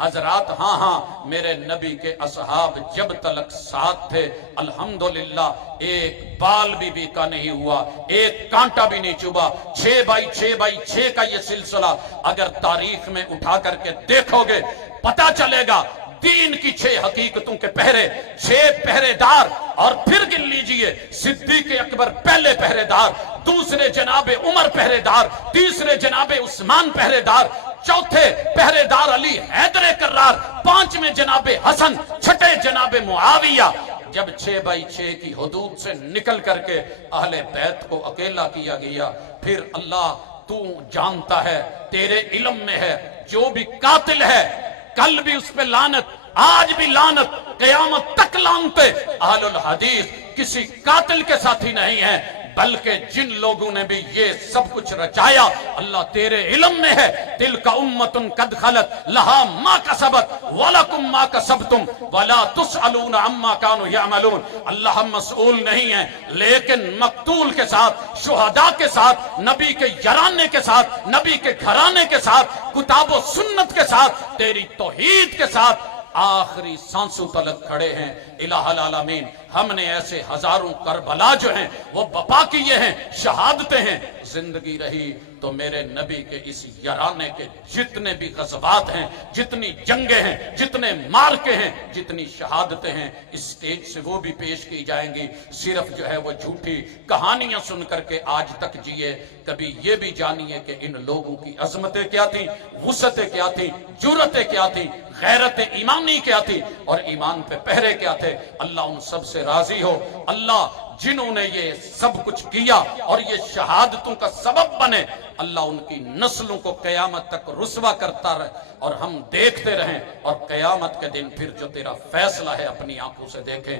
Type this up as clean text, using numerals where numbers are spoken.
حضرات ہاں ہاں میرے نبی کے اصحاب جب تلک ساتھ تھے الحمدللہ ایک بال بھی بیکا نہیں ہوا، ایک کانٹا بھی نہیں چبھا۔ 6x6x6 کا یہ سلسلہ اگر تاریخ میں اٹھا کر کے دیکھو گے پتا چلے گا دین کی 6 حقیقتوں کے پہرے، 6 پہرے دار، اور پھر گن لیجئے صدیق اکبر پہلے پہرے دار، دوسرے جناب عمر پہرے دار، تیسرے جناب عثمان پہرے دار، چوتھے پہرے دار علی حیدر کرار، 5ویں جناب حسن، 6ٹھے جناب معاویہ۔ جب 6x6 کی حدود سے نکل کر کے اہل بیت کو اکیلا کیا گیا، پھر اللہ تو جانتا ہے، تیرے علم میں ہے، جو بھی قاتل ہے کل بھی اس پہ لعنت، آج بھی لعنت، قیامت تک لعنتے۔ اہل الحدیث کسی قاتل کے ساتھی نہیں ہیں، بلکہ جن لوگوں نے بھی یہ سب کچھ رچایا اللہ تیرے علم میں ہے۔ تلک امت قد خلت لہا ما کسبت ولکم ما کسبتم ولا تسألون عما كانوا يعملون۔ اللہ ہم مسئول نہیں ہیں، لیکن مقتول کے ساتھ، شہداء کے ساتھ، نبی کے یارانے کے ساتھ، نبی کے گھرانے کے ساتھ، کتاب و سنت کے ساتھ، تیری توحید کے ساتھ آخری سانسوں تلک کھڑے ہیں۔ الہ العالمین ہم نے ایسے ہزاروں کربلا جو ہیں وہ بپا کیے ہیں، شہادتیں ہیں۔ زندگی رہی تو میرے نبی کے اس یارانے کے جتنے بھی غزوات ہیں، جتنی جنگیں ہیں، جتنے مارکے ہیں، جتنی شہادتیں ہیں، اس سٹیج سے وہ بھی پیش کی جائیں گی۔ صرف جو ہے وہ جھوٹی کہانیاں سن کر کے آج تک جیے، کبھی یہ بھی جانیے کہ ان لوگوں کی عظمتیں کیا تھیں، وسعتیں کیا تھیں، جرأتیں کیا تھیں، غیرت ایمانی کیا تھی، اور ایمان پہ پہرے کیا تھے۔ اللہ ان سب سے راضی ہو۔ اللہ جنہوں نے یہ سب کچھ کیا اور یہ شہادتوں کا سبب بنے، اللہ ان کی نسلوں کو قیامت تک رسوا کرتا رہے اور ہم دیکھتے رہیں، اور قیامت کے دن پھر جو تیرا فیصلہ ہے اپنی آنکھوں سے دیکھیں۔